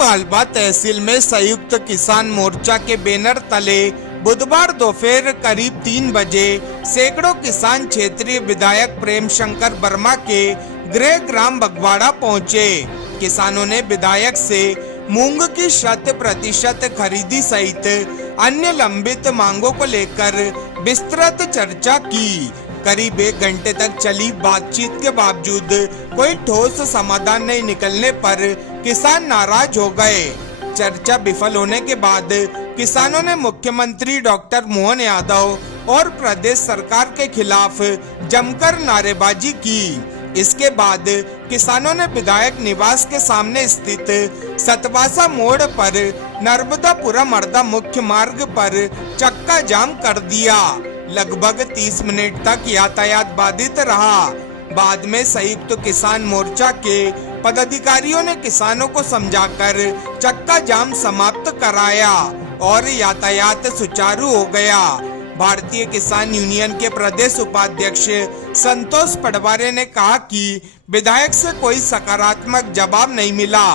मालवा तहसील में संयुक्त किसान मोर्चा के बैनर तले बुधवार दोपहर करीब 3 बजे सैकड़ों किसान क्षेत्रीय विधायक प्रेम शंकर वर्मा के गृह ग्राम बगवाड़ा पहुंचे। किसानों ने विधायक से मूंग की 100% खरीदी सहित अन्य लंबित मांगों को लेकर विस्तृत चर्चा की। करीब 1 घंटे तक चली बातचीत के बावजूद कोई ठोस समाधान नहीं निकलने पर किसान नाराज हो गए। चर्चा विफल होने के बाद किसानों ने मुख्यमंत्री डॉक्टर मोहन यादव और प्रदेश सरकार के खिलाफ जमकर नारेबाजी की। इसके बाद किसानों ने विधायक निवास के सामने स्थित सतवासा मोड़ पर नर्मदापुरम अर्धा मुख्य मार्ग पर चक्का जाम कर दिया। लगभग 30 मिनट तक यातायात बाधित रहा। बाद में संयुक्त किसान मोर्चा के पदाधिकारियों ने किसानों को समझाकर चक्का जाम समाप्त कराया और यातायात सुचारू हो गया। भारतीय किसान यूनियन के प्रदेश उपाध्यक्ष संतोष पटवारी ने कहा कि विधायक से कोई सकारात्मक जवाब नहीं मिला।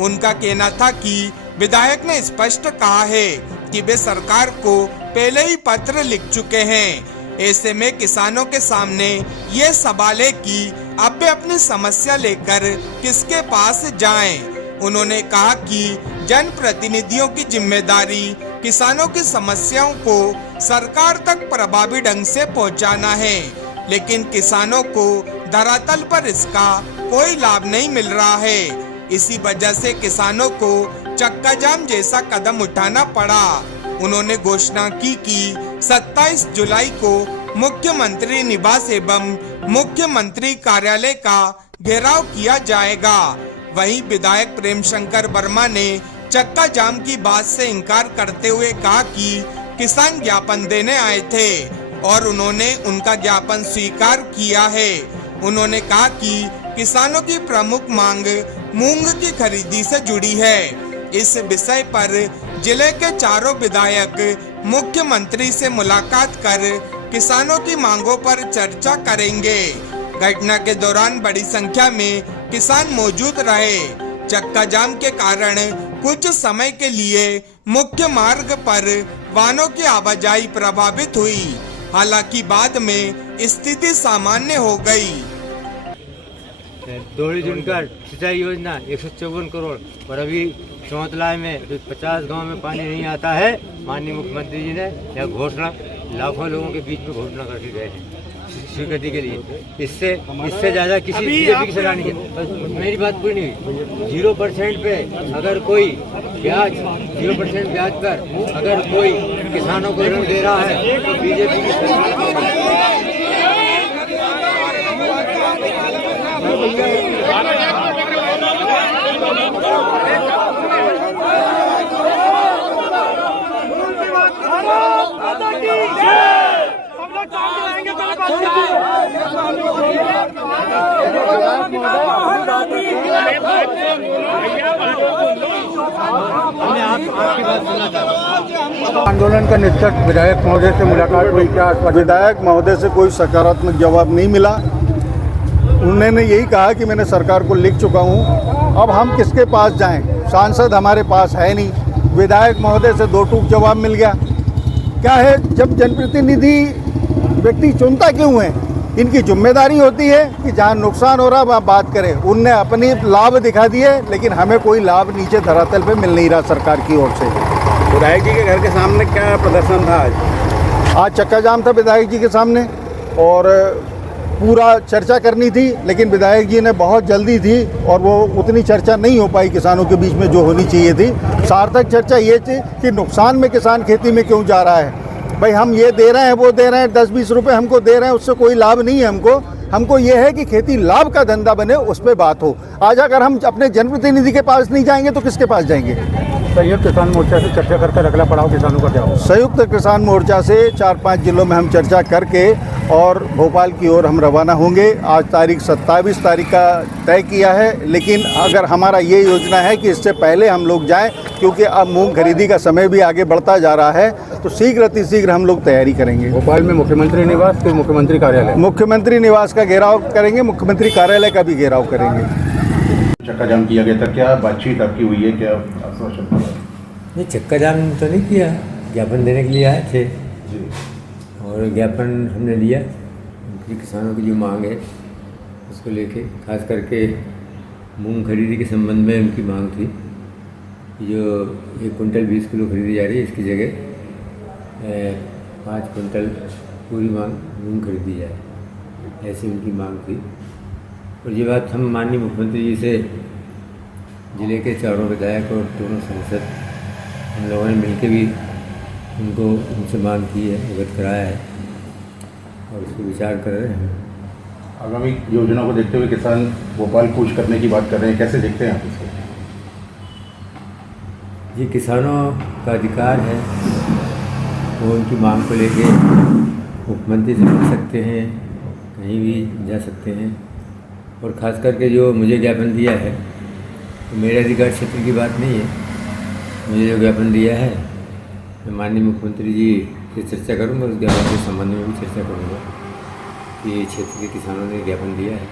उनका कहना था कि विधायक ने स्पष्ट कहा है कि वे सरकार को पहले ही पत्र लिख चुके हैं। ऐसे में किसानों के सामने ये सवाल है कि अब वे अपनी समस्या लेकर किसके पास जाएं। उन्होंने कहा कि जनप्रतिनिधियों की जिम्मेदारी किसानों की समस्याओं को सरकार तक प्रभावी ढंग से पहुंचाना है, लेकिन किसानों को धरातल पर इसका कोई लाभ नहीं मिल रहा है। इसी वजह से किसानों को चक्का जाम जैसा कदम उठाना पड़ा। उन्होंने घोषणा की कि 27 जुलाई को मुख्यमंत्री निवास एवं मुख्यमंत्री कार्यालय का घेराव किया जाएगा। वहीं विधायक प्रेम शंकर वर्मा ने चक्का जाम की बात से इनकार करते हुए कहा कि किसान ज्ञापन देने आए थे और उन्होंने उनका ज्ञापन स्वीकार किया है। उन्होंने कहा कि किसानों की प्रमुख मांग मूंग की खरीदी से जुड़ी है। इस विषय पर जिले के चारों विधायक मुख्यमंत्री से मुलाकात कर किसानों की मांगों पर चर्चा करेंगे। घटना के दौरान बड़ी संख्या में किसान मौजूद रहे। चक्का जाम के कारण कुछ समय के लिए मुख्य मार्ग पर वाहनों की आवाजाही प्रभावित हुई। हालांकि बाद में स्थिति सामान्य हो गई। दोहरी जुनकर सिंचाई योजना 154 करोड़ और अभी चौतला में 50 गांव में पानी नहीं आता है। माननीय मुख्यमंत्री जी ने यह घोषणा लाखों लोगों के बीच में घोषणा करके गए हैं स्वीकृति के लिए। इससे ज़्यादा किसी बीजेपी की सरकार नहीं है। मेरी बात पूरी नहीं हुई। 0% पे अगर कोई ब्याज 0% ब्याज पर अगर कोई किसानों को ऋण दे रहा है तो बीजेपी की सरकार आंदोलन का नेतृत्व विधायक महोदय से मुलाकात हुई। क्या विधायक महोदय से कोई सकारात्मक जवाब नहीं मिला। उन्होंने यही कहा कि मैंने सरकार को लिख चुका हूं। अब हम किसके पास जाएं? सांसद हमारे पास है नहीं। विधायक महोदय से 2 टूक जवाब मिल गया। क्या है, जब जनप्रतिनिधि व्यक्ति चुनता क्यों है? इनकी जिम्मेदारी होती है कि जहाँ नुकसान हो रहा वहाँ बात करें। उनने अपनी लाभ दिखा दिए, लेकिन हमें कोई लाभ नीचे धरातल पे मिल नहीं रहा सरकार की ओर से। विधायक जी के घर के सामने क्या प्रदर्शन था आज चक्का जाम था विधायक जी के सामने और पूरा चर्चा करनी थी, लेकिन विधायक जी ने बहुत जल्दी थी और वो उतनी चर्चा नहीं हो पाई किसानों के बीच में जो होनी चाहिए थी। सार्थक चर्चा ये थी कि नुकसान में किसान खेती में क्यों जा रहा है। भाई हम ये दे रहे हैं, वो दे रहे हैं, 10-20 रुपए हमको दे रहे हैं, उससे कोई लाभ नहीं है हमको ये है कि खेती लाभ का धंधा बने, उस पर बात हो। आज अगर हम अपने जनप्रतिनिधि के पास नहीं जाएंगे तो किसके पास जाएंगे? संयुक्त किसान मोर्चा से चर्चा करके अगला पड़ाव किसानों का क्या होगा? संयुक्त किसान मोर्चा से 4-5 जिलों में हम चर्चा करके और भोपाल की ओर हम रवाना होंगे। आज तारीख 27 तारीख का तय किया है, लेकिन अगर हमारा ये योजना है कि इससे पहले हम लोग जाएं, क्योंकि अब मूंग खरीदी का समय भी आगे बढ़ता जा रहा है, तो शीघ्र अतिशीघ्र हम लोग तैयारी करेंगे। भोपाल में मुख्यमंत्री निवास, फिर मुख्यमंत्री कार्यालय। मुख्यमंत्री निवास का घेराव करेंगे, मुख्यमंत्री कार्यालय का भी घेराव करेंगे। चक्का जाम किया गया था, क्या बातचीत आपकी हुई है, क्या आश्वासन मिला? नहीं, चक्का जाम तो नहीं किया, ज्ञापन देने के लिए आए थे जी। और ज्ञापन हमने लिया। उनकी किसानों की जो मांग है उसको लेके, खास करके मूंग खरीदी के संबंध में उनकी मांग थी कि जो 1 कुंटल 20 किलो खरीदी जा रही है, इसकी जगह 5 कुंटल पूरी मांग मूंग खरीदी जाए, ऐसी उनकी मांग थी। और ये बात हम माननीय मुख्यमंत्री जी से, जिले के चारों विधायक और दोनों सांसद, हम लोगों ने मिलकर भी उनसे मांग की है, अवगत कराया है और उस पर विचार कर रहे हैं। आगामी योजना को देखते हुए किसान भोपाल कूच करने की बात कर रहे हैं, कैसे देखते हैं आप इसको? ये किसानों का अधिकार है, वो उनकी मांग को लेके मुख्यमंत्री से मिल सकते हैं, कहीं भी जा सकते हैं। और ख़ास करके जो मुझे ज्ञापन दिया है तो मेरे अधिकार क्षेत्र की बात नहीं है। मुझे जो ज्ञापन दिया है मैं माननीय मुख्यमंत्री जी से चर्चा करूँगा, उस ज्ञापन के संबंध में भी चर्चा करूँगा कि क्षेत्र के किसानों ने ज्ञापन दिया है।